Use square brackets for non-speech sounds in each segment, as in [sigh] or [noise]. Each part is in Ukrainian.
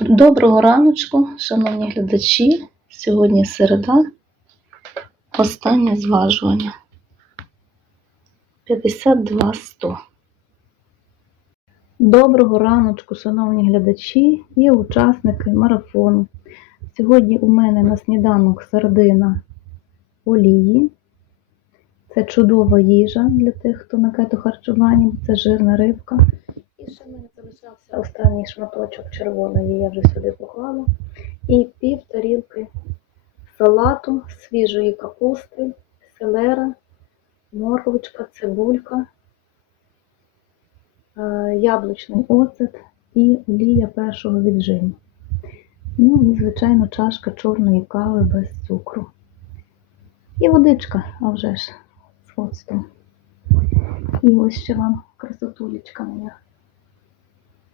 Доброго раночку, шановні глядачі. Сьогодні середа. Останнє зважування. 52 100. Доброго раночку, шановні глядачі і учасники марафону. Сьогодні у мене на сніданок сардина олії. Це чудова їжа для тих, хто на кетохарчуванні, це жирна рибка. Ще в мене залишався останній шматочок червоної, я вже сюди поклала. І пів тарілки салату, свіжої капусти, селера, морковочка, цибулька, е, яблучний оцет і олія першого віджиму. Ну і, звичайно, чашка чорної кави без цукру. І водичка, а вже ж, з оцтом. І ось ще вам красотулечка моя.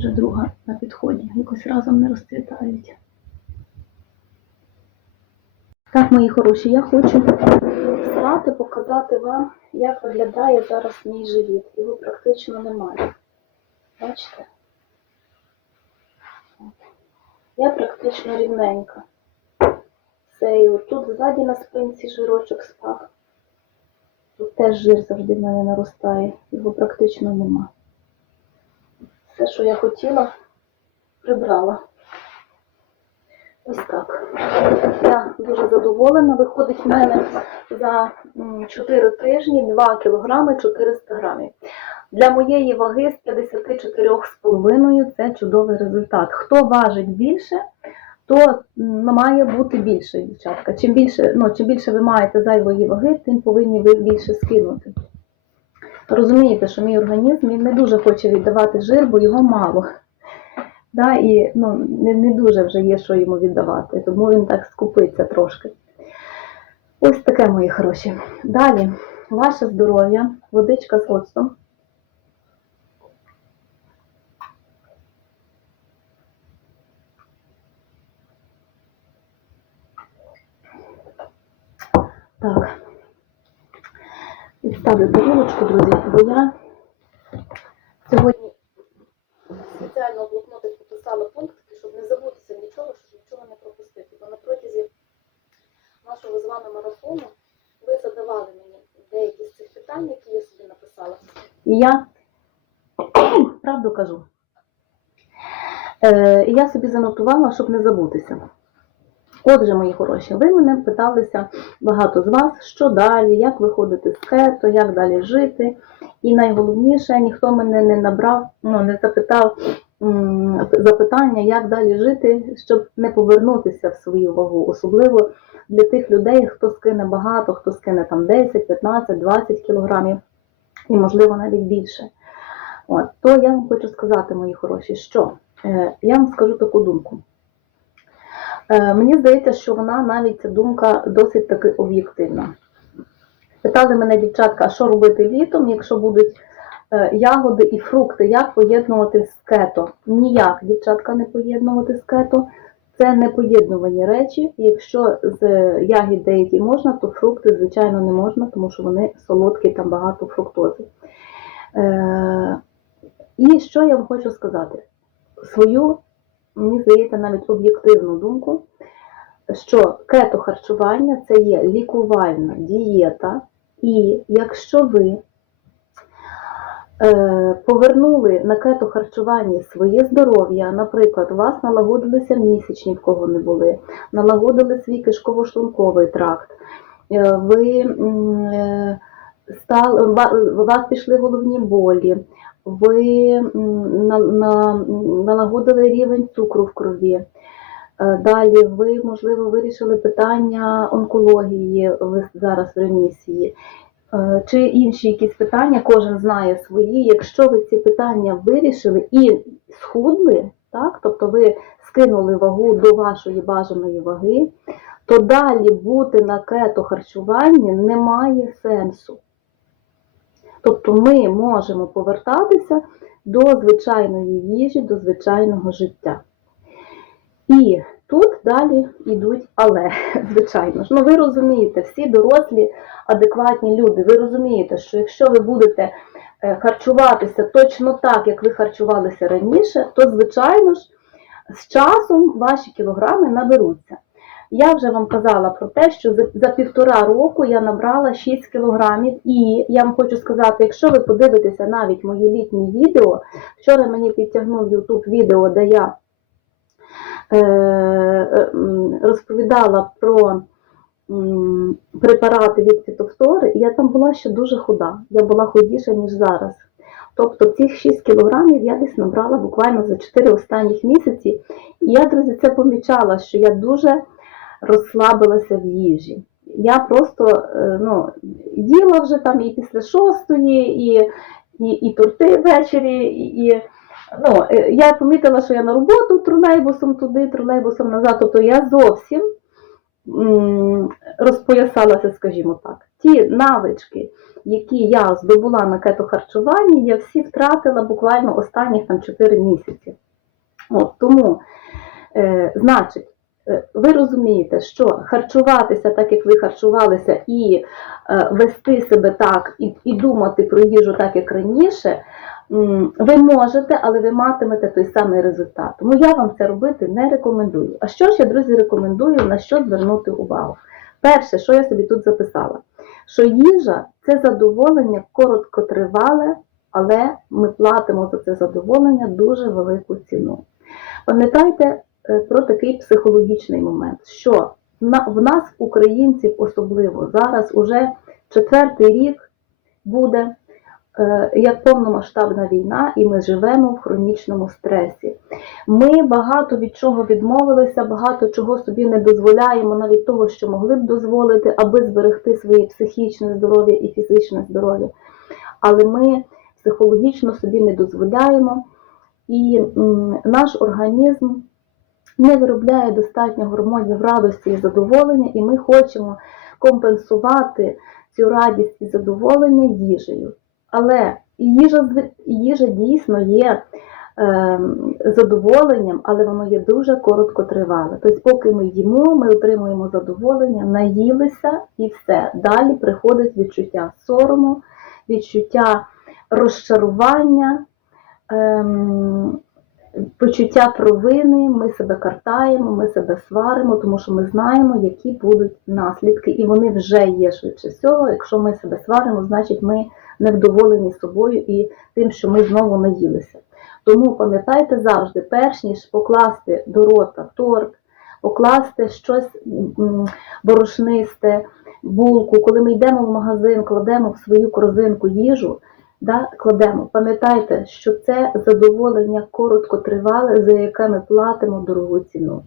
Вже друга на підході. Якось разом не розцвітають. Так, мої хороші, я хочу встати, показати вам, як виглядає зараз мій живіт. Його практично немає. Бачите? Я практично рівненька. Все, і отут ззаді на спинці жирочок спав. Тут теж жир завжди в мене наростає. Його практично нема. Все, що я хотіла, прибрала. Ось так. Я дуже задоволена. Виходить в мене за 4 тижні 2 кг 400 грамів. Для моєї ваги з 54,5 це чудовий результат. Хто важить більше, то має бути більше, дівчатка. Чим більше, ну, чим більше ви маєте зайвої ваги, тим повинні ви більше скинути. Розумієте, що мій організм він не дуже хоче віддавати жир, бо його мало. Да, і ну, не, не дуже вже є, що йому віддавати, тому він так скупиться трошки. Ось таке, мої хороші. Далі, ваше здоров'я, водичка з оцтом. Так. Відставлю тарілочку, друзі, бо я сьогодні спеціально в блокнотик пописала пунктики, щоб не забутися нічого, щоб нічого не пропустити. Бо на протязі нашого з вами марафону ви задавали мені деякі з цих питань, які я собі написала. І я правду кажу. Е, я собі занотувала, щоб не забутися. Отже, мої хороші, ви мене питалися багато з вас, що далі, як виходити з кето, як далі жити. І найголовніше, ніхто мене не набрав, ну не запитав запитання, як далі жити, щоб не повернутися в свою вагу. Особливо для тих людей, хто скине багато, хто скине там 10, 15, 20 кілограмів і, можливо, навіть більше. От, то я вам хочу сказати, мої хороші, що е, я вам скажу таку думку. Е, Мені здається, що вона навіть ця думка досить таки об'єктивна. Питали мене дівчатка, що робити літом, якщо будуть е, ягоди і фрукти, як поєднувати з кето? Ніяк дівчатка не поєднувати з кето. Це не поєднувані речі. Якщо з ягід деякі можна, то фрукти, звичайно, не можна, тому що вони солодкі, там багато фруктози. Е, І що я вам хочу сказати? Свою мені здається, навіть об'єктивну думку, що кетохарчування це є лікувальна дієта, і якщо ви е, повернули на кетохарчуванні своє здоров'я, наприклад, у вас налагодилися місячні, в кого не були, налагодили свій кишково-шлунковий тракт, е, ви е, стали, у вас пішли головні болі, ви налагодили рівень цукру в крові. Е, Далі ви, можливо, вирішили питання онкології, ви зараз в ремісії, Е, чи інші якісь питання, кожен знає свої. Якщо ви ці питання вирішили і схудли, так, тобто ви скинули вагу до вашої бажаної ваги, то далі бути на кетохарчуванні немає сенсу. Тобто ми можемо повертатися до звичайної їжі, до звичайного життя. І тут далі йдуть але, [laughs] звичайно ж. Ну ви розумієте, всі дорослі, адекватні люди, ви розумієте, що якщо ви будете е, харчуватися точно так, як ви харчувалися раніше, то, звичайно ж, з часом ваші кілограми наберуться. Я вже вам казала про те, що за, півтора року я набрала 6 кілограмів, і я вам хочу сказати, якщо ви подивитеся навіть мої літні відео, вчора мені підтягнув YouTube відео, де я е, е, розповідала про препарати від фітофтори, я там була ще дуже худа. Я була худіша, ніж зараз. Тобто цих 6 кілограмів я десь набрала буквально за 4 останніх місяці. І я, друзі, це помічала, що я дуже розслабилася в їжі. Я просто е, ну, їла вже там і після шостої, і, і, і торти ввечері, і, і ну, е, я помітила, що я на роботу тролейбусом туди, тролейбусом назад, тобто я зовсім розпоясалася, скажімо так. Ті навички, які я здобула на кетохарчуванні, я всі втратила буквально останніх там 4 місяці. От, тому, е, значить, ви розумієте, що харчуватися так, як ви харчувалися, і е, вести себе так, і, і думати про їжу так, як раніше, ви можете, але ви матимете той самий результат. Тому я вам це робити не рекомендую. А що ж я, друзі, рекомендую, на що звернути увагу? Перше, що я собі тут записала, що їжа це задоволення короткотривале, але ми платимо за це задоволення дуже велику ціну. Пам'ятайте е, про такий психологічний момент, що в нас, українців, особливо зараз уже четвертий рік буде е, як повномасштабна війна, і ми живемо в хронічному стресі. Ми багато від чого відмовилися, багато чого собі не дозволяємо, навіть того, що могли б дозволити, аби зберегти своє психічне здоров'я і фізичне здоров'я. Але ми психологічно собі не дозволяємо, і наш організм не виробляє достатньо гормонів радості і задоволення, і ми хочемо компенсувати цю радість і задоволення їжею. Але їжа, їжа дійсно є ем, задоволенням, але воно є дуже короткотривале. Тобто, поки ми їмо, ми отримуємо задоволення, наїлися і все. Далі приходить відчуття сорому, відчуття розчарування, ем, почуття провини, ми себе картаємо, ми себе сваримо, тому що ми знаємо, які будуть наслідки, і вони вже є швидше всього. Якщо ми себе сваримо, значить ми невдоволені собою і тим, що ми знову наїлися. Тому пам'ятайте завжди, перш ніж покласти до рота торт, покласти щось борошнисте, булку, коли ми йдемо в магазин, кладемо в свою корзинку їжу, да, кладемо. Пам'ятайте, що це задоволення короткотривале, за яке ми платимо дорогу ціну.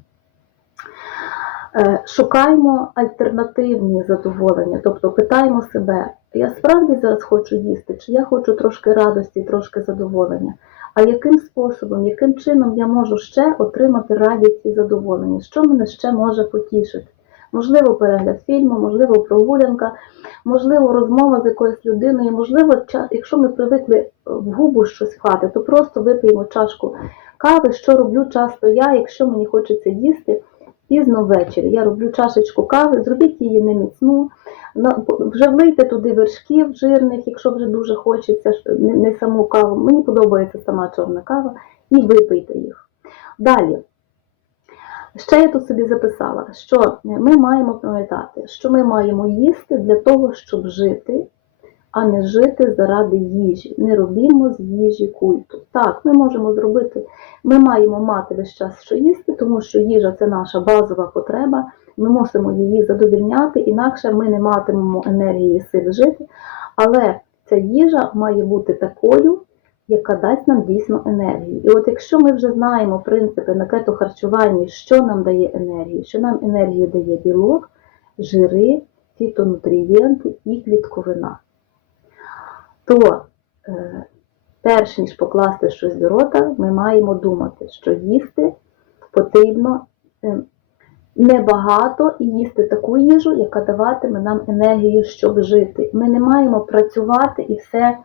Е, Шукаємо альтернативні задоволення, тобто питаємо себе, я справді зараз хочу їсти, чи я хочу трошки радості, трошки задоволення. А яким способом, яким чином я можу ще отримати радість і задоволення? Що мене ще може потішити? Можливо, перегляд фільму, можливо, прогулянка, можливо, розмова з якоюсь людиною, можливо, якщо ми привикли в губу щось хати, то просто вип'ємо чашку кави, що роблю часто я, якщо мені хочеться їсти пізно ввечері. Я роблю чашечку кави, зробіть її не міцну, вже влийте туди вершків жирних, якщо вже дуже хочеться, не саму каву. Мені подобається сама чорна кава, і випийте їх. Далі. Ще я тут собі записала, що ми маємо пам'ятати, що ми маємо їсти для того, щоб жити, а не жити заради їжі. Не робімо з їжі культу. Так, ми можемо зробити, ми маємо мати весь час що їсти, тому що їжа це наша базова потреба. Ми мусимо її задовільняти, інакше ми не матимемо енергії і сил жити. Але ця їжа має бути такою, яка дасть нам дійсно енергію. І от якщо ми вже знаємо принципи на кетохарчуванні, що нам дає енергію, що нам енергію дає білок, жири, фітонутрієнти і клітковина, то е, перш ніж покласти щось до рота, ми маємо думати, що їсти потрібно е, небагато і їсти таку їжу, яка даватиме нам енергію, щоб жити. Ми не маємо працювати і все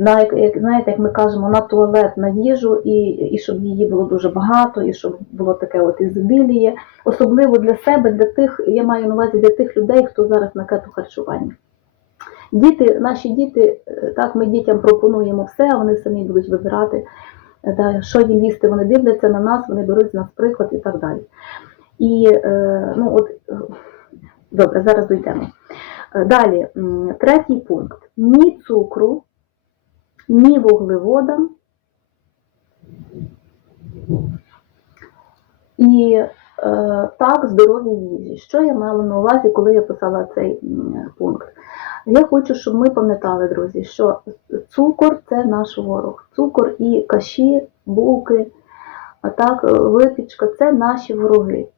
на як, знаєте, як ми кажемо, на туалет, на їжу, і, і щоб її було дуже багато, і щоб було таке от ізобіліє. Особливо для себе, для тих, я маю на увазі для тих людей, хто зараз на кетохарчуванні. Діти, наші діти, е, так, ми дітям пропонуємо все, а вони самі будуть вибирати. е, да, що їм їсти, вони дивляться на нас, вони беруть з нас приклад і так далі. І е, ну от добре, зараз дійдемо. Далі, третій пункт: ні цукру, ні вуглеводам. І е, так, здоровій їжі. Що я мала на увазі, коли я писала цей пункт? Я хочу, щоб ми пам'ятали, друзі, що цукор це наш ворог. Цукор і каші, булки, так, е, випічка це наші вороги.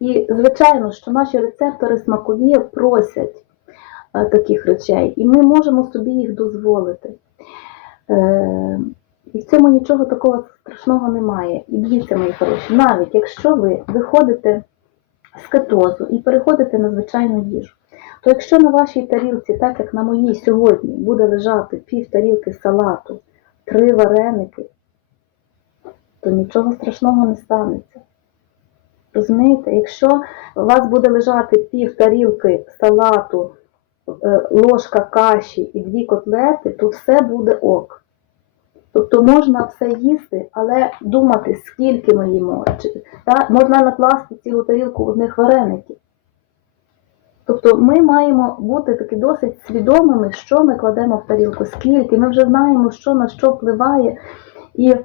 І, звичайно, що наші рецептори смакові просять е, таких речей, і ми можемо собі їх дозволити. Е, і в цьому нічого такого страшного немає. І дивіться, мої хороші, навіть якщо ви виходите з кетозу і переходите на звичайну їжу, то якщо на вашій тарілці, так як на моїй сьогодні, буде лежати пів тарілки салату, три вареники, то нічого страшного не станеться. Розумієте, якщо у вас буде лежати пів тарілки салату, ложка каші і дві котлети, то все буде ок. Тобто можна все їсти, але думати, скільки ми їмо. Та, можна накласти цілу тарілку одних вареників. Тобто ми маємо бути таки досить свідомими, що ми кладемо в тарілку, скільки. Ми вже знаємо, що на що впливає. І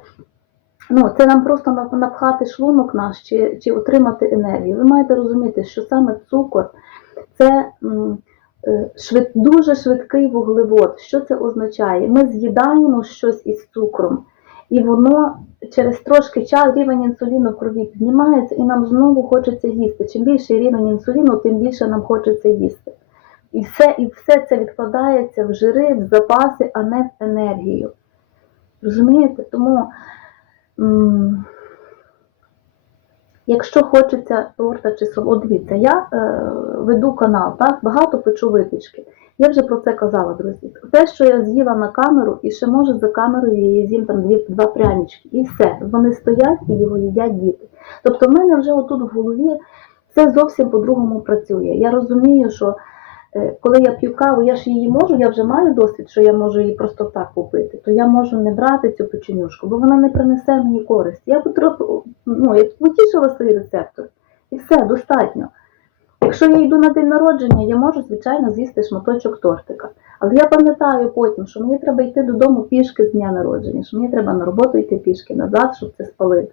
ну, це нам просто напхати шлунок наш чи, чи отримати енергію. Ви маєте розуміти, що саме цукор це м, е, швид, дуже швидкий вуглевод. Що це означає? Ми з'їдаємо щось із цукром, і воно через трошки час рівень інсуліну в крові піднімається, і нам знову хочеться їсти. Чим більший рівень інсуліну, тим більше нам хочеться їсти. І все, і все це відкладається в жири, в запаси, а не в енергію. Розумієте? Тому. Якщо хочеться торта чи соло, дивіться, я е, веду канал, так, багато печу випічки. Я вже про це казала, друзі. Те, що я з'їла на камеру, і ще може за камерою я з'їм там дві, два прянички. І все. Вони стоять і його їдять діти. Тобто в мене вже отут в голові все зовсім по-другому працює. Я розумію, що коли я п'ю каву, я ж її можу, я вже маю досвід, що я можу її просто так попити, то я можу не брати цю печенюшку, бо вона не принесе мені користі. Я б трохи ну, я потішила свої рецептори. І все, достатньо. Якщо я йду на день народження, я можу, звичайно, з'їсти шматочок тортика. Але я пам'ятаю потім, що мені треба йти додому пішки з дня народження, що мені треба на роботу йти пішки назад, щоб це спалити.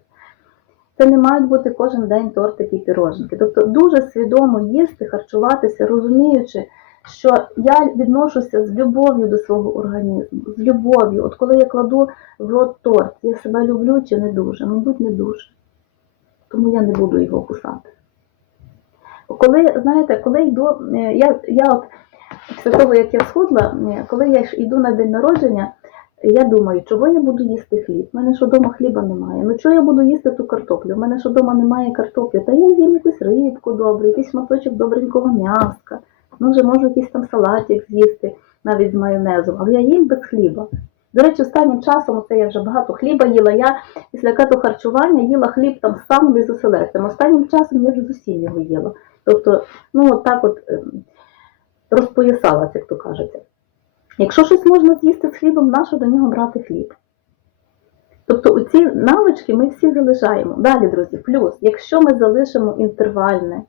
Це не мають бути кожен день тортики і пірожники. Тобто дуже свідомо їсти, харчуватися, розуміючи, що я відношуся з любов'ю до свого організму, з любов'ю. От коли я кладу в рот торт, я себе люблю чи не дуже? Мабуть, не дуже. Тому я не буду його кусати. Коли, знаєте, коли йду, е, я, я от після того, як я схудла, е, коли я йду на день народження, я думаю, чого я буду їсти хліб? У мене що вдома хліба немає. Ну чого я буду їсти ту картоплю? У мене що вдома немає картоплі. Та я з'їм якусь рибку добру, якийсь шматочок добренького м'яска. Ну, вже можу якийсь там салатик з'їсти, навіть з майонезом, але я їм без хліба. До речі, останнім часом оце я вже багато хліба їла. Я після кето харчування їла хліб там з самим і з оселедцем. Останнім часом я вже з усім його їла. Тобто, ну от так от ем, розпоясалася, як то кажеться. Якщо щось можна з'їсти з хлібом, нащо до нього брати хліб? Тобто оці навички ми всі залишаємо. Далі, друзі, плюс, якщо ми залишимо інтервальне,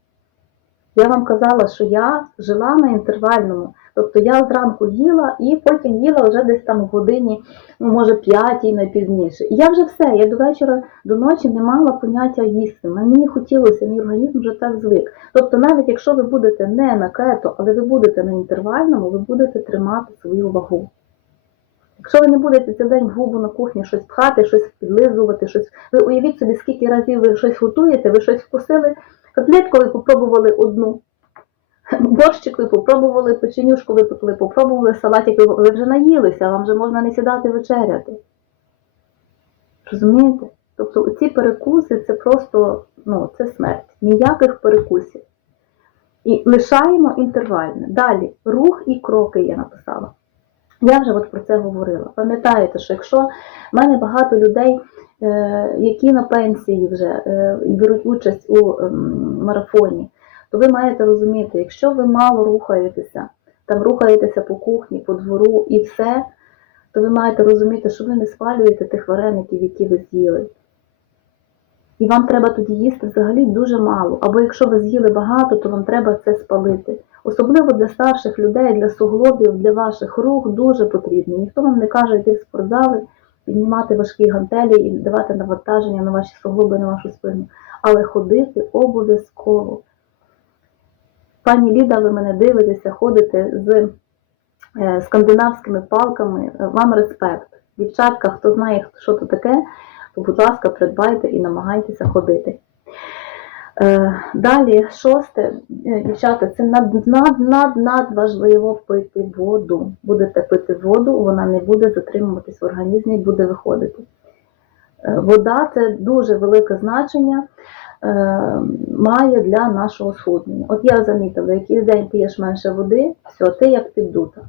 я вам казала, що я жила на інтервальному. Тобто я зранку їла і потім їла вже десь там в годині, ну, може, п'ятій найпізніше. І я вже все, я до вечора, до ночі не мала поняття їсти. Мені не хотілося, мій організм вже так звик. Тобто, навіть якщо ви будете не на кето, але ви будете на інтервальному, ви будете тримати свою вагу. Якщо ви не будете цілий день в губу на кухні щось пхати, щось підлизувати, щось. Ви уявіть собі, скільки разів ви щось готуєте, ви щось вкусили, котлетку ви попробували одну. Борщик ви попробували, печенюшку випекли, попробували салатик, ви, ви вже наїлися, вам вже можна не сідати вечеряти. Розумієте? Тобто ці перекуси це просто ну, це смерть. Ніяких перекусів. І лишаємо інтервальне. Далі рух і кроки я написала. Я вже от про це говорила. Пам'ятаєте, що якщо в мене багато людей, е, які на пенсії вже е, беруть участь у ем, марафоні, ви маєте розуміти, якщо ви мало рухаєтеся, там рухаєтеся по кухні, по двору і все, то ви маєте розуміти, що ви не спалюєте тих вареників, які ви з'їли. І вам треба тоді їсти взагалі дуже мало. Або якщо ви з'їли багато, то вам треба це спалити. Особливо для старших людей, для суглобів, для ваших рук дуже потрібно. Ніхто вам не каже йти в спортзали, піднімати важкі гантелі і давати навантаження на ваші суглоби, на вашу спину. Але ходити обов'язково. Пані Ліда, ви мене дивитеся, ходите з е, скандинавськими палками, е, вам респект. Дівчатка, хто знає, що це таке, то, будь ласка, придбайте і намагайтеся ходити. Е, Далі, шосте, дівчата, це над, над, над, над пити воду. Будете пити воду, вона не буде затримуватись в організмі, буде виходити. Вода це дуже велике значення має для нашого схуднення. От я замітила, який день п'єш менше води, все, ти як піддута.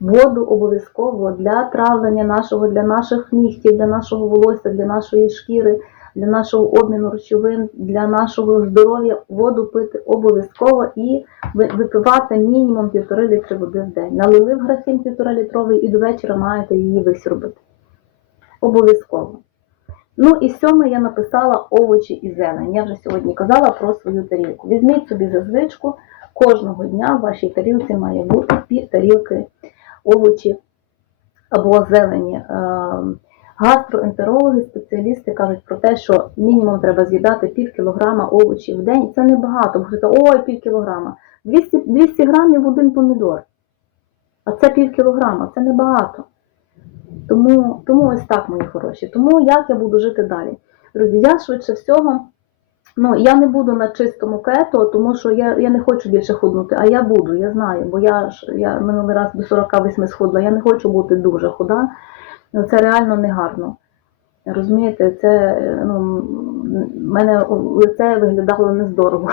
Воду обов'язково для травлення нашого, для наших нігтів, для нашого волосся, для нашої шкіри, для нашого обміну речовин, для нашого здоров'я воду пити обов'язково і випивати мінімум півтори літри води в день. Налили в графін півтора літровий і до вечора маєте її висорбити. Обов'язково. Ну і сьоме я написала овочі і зелень. Я вже сьогодні казала про свою тарілку. Візьміть собі за звичку, кожного дня в вашій тарілці має бути пів тарілки овочів або зелені. Ем, Гастроентерологи, спеціалісти кажуть про те, що мінімум треба з'їдати пів кілограма овочів в день. Це небагато, бо хтось, ой, пів кілограма. 200, 200 грамів один помідор. А це пів кілограма, це небагато. Тому, тому ось так, мої хороші. Тому як я буду жити далі? Я швидше всього, ну я не буду на чистому кето, тому що я, я не хочу більше худнути, а я буду, я знаю, бо я ж я минулий раз до 48 схудла, я не хочу бути дуже худа. Ну, це реально негарно. Розумієте, це е, ну, мене лице виглядало нездорово.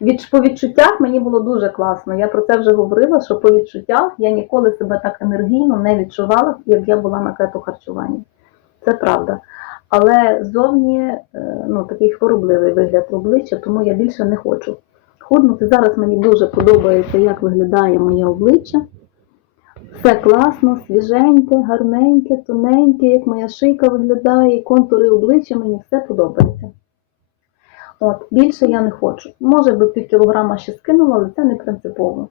Від, по відчуттях мені було дуже класно. Я про це вже говорила, що по відчуттях я ніколи себе так енергійно не відчувала, як я була на кето харчуванні. Це правда. Але зовні е, ну, такий хворобливий вигляд обличчя, тому я більше не хочу худнути. Зараз мені дуже подобається, як виглядає моє обличчя. Все класно, свіженьке, гарненьке, тоненьке, як моя шийка виглядає, контури обличчя, мені все подобається. От, більше я не хочу. Може би пів кілограма ще скинула, але це не принципово.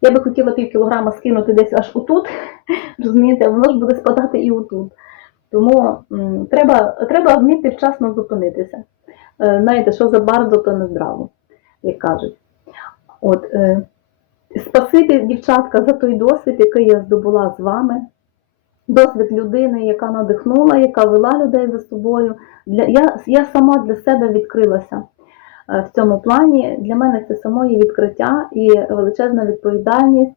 Я би хотіла пів кілограма скинути десь аж отут, [laughs] розумієте, воно ж буде спадати і отут. Тому м, треба, треба вміти вчасно зупинитися. Е, знаєте, що за бардо, то не здраво, як кажуть. От, е, Спасибі, дівчатка, за той досвід, який я здобула з вами. Досвід людини, яка надихнула, яка вела людей за собою. Для, я, я сама для себе відкрилася е, в цьому плані. Для мене це самої відкриття і величезна відповідальність.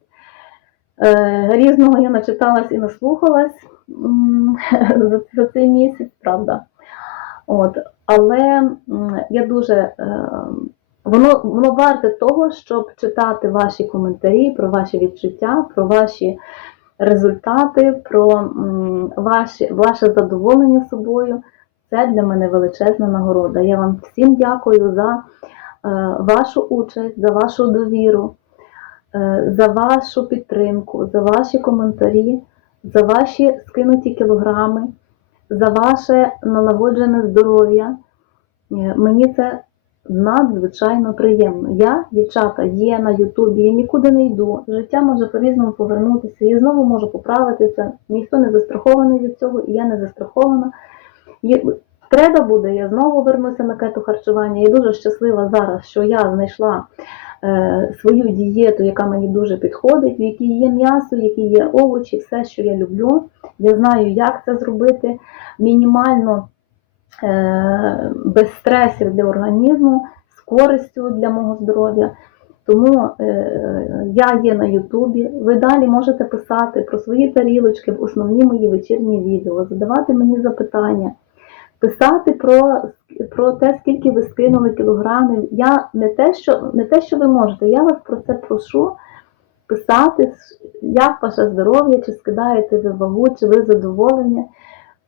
Е, Різного я начиталась і наслухалась [laughs] за, цей місяць, правда. От. Але я дуже. е, Воно, воно варте того, щоб читати ваші коментарі про ваші відчуття, про ваші результати, про ваші, ваше задоволення собою. Це для мене величезна нагорода. Я вам всім дякую за е, вашу участь, за вашу довіру, е, за вашу підтримку, за ваші коментарі, за ваші скинуті кілограми, за ваше налагоджене здоров'я. Е, Мені це надзвичайно приємно. Я, дівчата, є на Ютубі, я нікуди не йду. Життя може по-різному повернутися, і знову можу поправитися. Ніхто не застрахований від цього, і я не застрахована. Є- Треба буде, я знову вернуся на кету харчування. Я дуже щаслива зараз, що я знайшла е, свою дієту, яка мені дуже підходить, в якій є м'ясо, в якій є овочі, все, що я люблю. Я знаю, як це зробити мінімально без стресів для організму, з користю для мого здоров'я. Тому е, я є на Ютубі. Ви далі можете писати про свої тарілочки в основні мої вечірні відео, задавати мені запитання, писати про, про те, скільки ви скинули кілограмів. Я не те, що, не те, що ви можете, я вас про це прошу писати, як ваше здоров'я, чи скидаєте ви вагу, чи ви задоволені.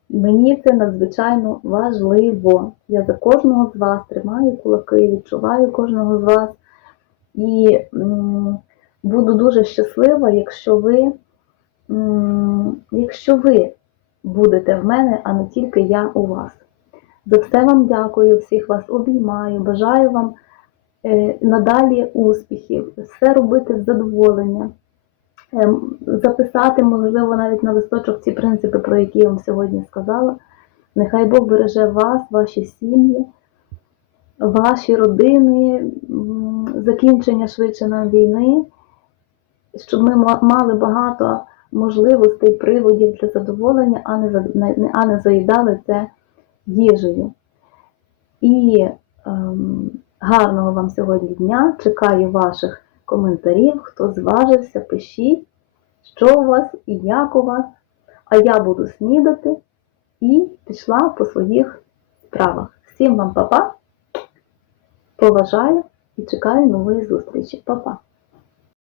Мені це надзвичайно важливо. Я за кожного з вас тримаю кулаки, відчуваю кожного з вас. І буду дуже щаслива, якщо ви якщо ви будете в мене, а не тільки я у вас. За все вам дякую, всіх вас обіймаю, бажаю вам е, надалі успіхів, все робити з задоволення, Ем, записати, можливо, навіть на листочок ці принципи, про які я вам сьогодні сказала. Нехай Бог береже вас, ваші сім'ї, ваші родини, закінчення швидше нам війни, щоб ми мали багато можливостей, приводів для задоволення, а не, а не заїдали це їжею. І ем, гарного вам сьогодні дня. Чекаю ваших коментарів. Хто зважився, пишіть, що у вас і як у вас. А я буду снідати і пішла по своїх справах. Всім вам па-па. Поважаю і чекаю нової зустрічі. Па-па.